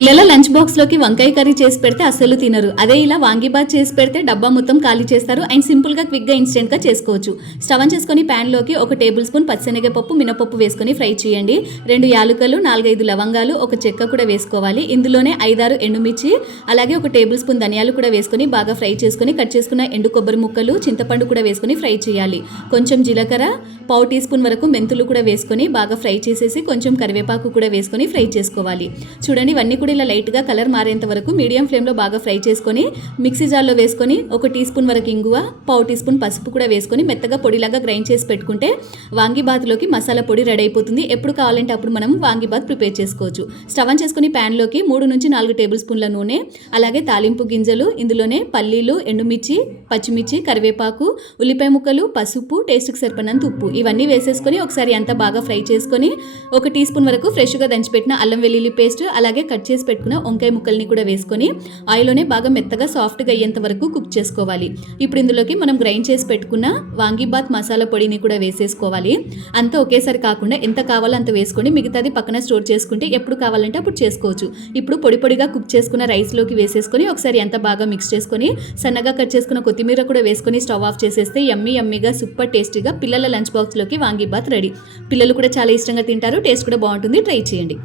పిల్లల లంచ్ బాక్స్లోకి వంకాయ కర్రీ చేసి పెడితే అస్సలు తినరు. అదే ఇలా వాంగిబాత్ చేసి పెడితే డబ్బా మొత్తం ఖాళీ చేస్తారు. అండ్ సింపుల్గా క్విక్గా ఇన్స్టెంట్గా చేసుకోవచ్చు. స్టవ్ చేసుకుని చేసుకొని ప్యాన్లోకి ఒక టేబుల్ స్పూన్ పచ్చిశనగపప్పు మినపప్పు వేసుకొని ఫ్రై చేయండి. రెండు యాలుకలు నాలుగైదు లవంగాలు ఒక చెక్క కూడా వేసుకోవాలి. ఇందులోనే ఐదారు ఎండుమిర్చి అలాగే ఒక టేబుల్ స్పూన్ ధనియాలు కూడా వేసుకొని బాగా ఫ్రై చేసుకొని కట్ చేసుకున్న ఎండు కొబ్బరి ముక్కలు చింతపండు కూడా వేసుకొని ఫ్రై చేయాలి. కొంచెం జీలకర్ర పావు టీ స్పూన్ వరకు మెంతులు కూడా వేసుకొని బాగా ఫ్రై చేసేసి కొంచెం కరివేపాకు కూడా వేసుకొని ఫ్రై చేసుకోవాలి. చూడండి ఇవన్నీ కూడా ఇలా లైట్గా కలర్ మారేంత వరకు మీడియం ఫ్లేమ్లో బాగా ఫ్రై చేసుకొని మిక్సీ జార్లో వేసుకొని ఒక టీ స్పూన్ వరకు ఇంగువ పావు టీ స్పూన్ పసుపు కూడా వేసుకొని మెత్తగా పొడిలాగా గ్రైండ్ చేసి పెట్టుకుంటే వాంగిబాత్లోకి మసాలా పొడి రెడీ అయిపోతుంది. ఎప్పుడు కావాలంటే అప్పుడు మనం వాంగిబాత్ ప్రిపేర్ చేసుకోవచ్చు. స్టవ్ ఆన్ చేసుకుని ప్యాన్లోకి మూడు నుంచి నాలుగు టేబుల్ స్పూన్ల నూనె అలాగే తాలింపు గింజలు ఇందులోనే పల్లీలు ఎండుమిర్చి పచ్చిమిర్చి కరివేపాకు ఉల్లిపాయ ముక్కలు పసుపు టేస్ట్కి సరిపడినంత ఉప్పు ఇవన్నీ వేసేసుకొని ఒకసారి అంతా బాగా ఫ్రై చేసుకొని ఒక టీ స్పూన్ వరకు ఫ్రెష్గా దంచిపెట్టిన అల్లం వెల్లుల్లి పేస్ట్ అలాగే కట్ చేసి పెట్టుకున్న వంకాయ ముక్కల్ని కూడా వేసుకొని ఆయిల్లోనే బాగా మెత్తగా సాఫ్ట్గా అయ్యేంత వరకు కుక్ చేసుకోవాలి. ఇప్పుడు ఇందులోకి మనం గ్రైండ్ చేసి పెట్టుకున్న వాంగీబాత్ మసాలా పొడిని కూడా వేసేసుకోవాలి. అంతా ఒకేసారి కాకుండా ఎంత కావాలో అంత వేసుకొని మిగతాది పక్కన స్టోర్ చేసుకుంటే ఎప్పుడు కావాలంటే అప్పుడు చేసుకోవచ్చు. ఇప్పుడు పొడి పొడిగా కుక్ చేసుకున్న రైస్లోకి వేసేసుకొని ఒకసారి ఎంత బాగా మిక్స్ చేసుకొని సన్నగా కట్ చేసుకున్న కొత్తిమీర కూడా వేసుకొని స్టవ్ ఆఫ్ చేసేస్తే ఎమ్మీ ఎమ్మీగా సూపర్ టేస్టీగా పిల్లల లంచ్ బాక్స్లోకి వాంగీబాత్ రెడీ. పిల్లలు కూడా చాలా ఇష్టంగా తింటారు టేస్ట్ కూడా బాగుంటుంది. ట్రై చేయండి.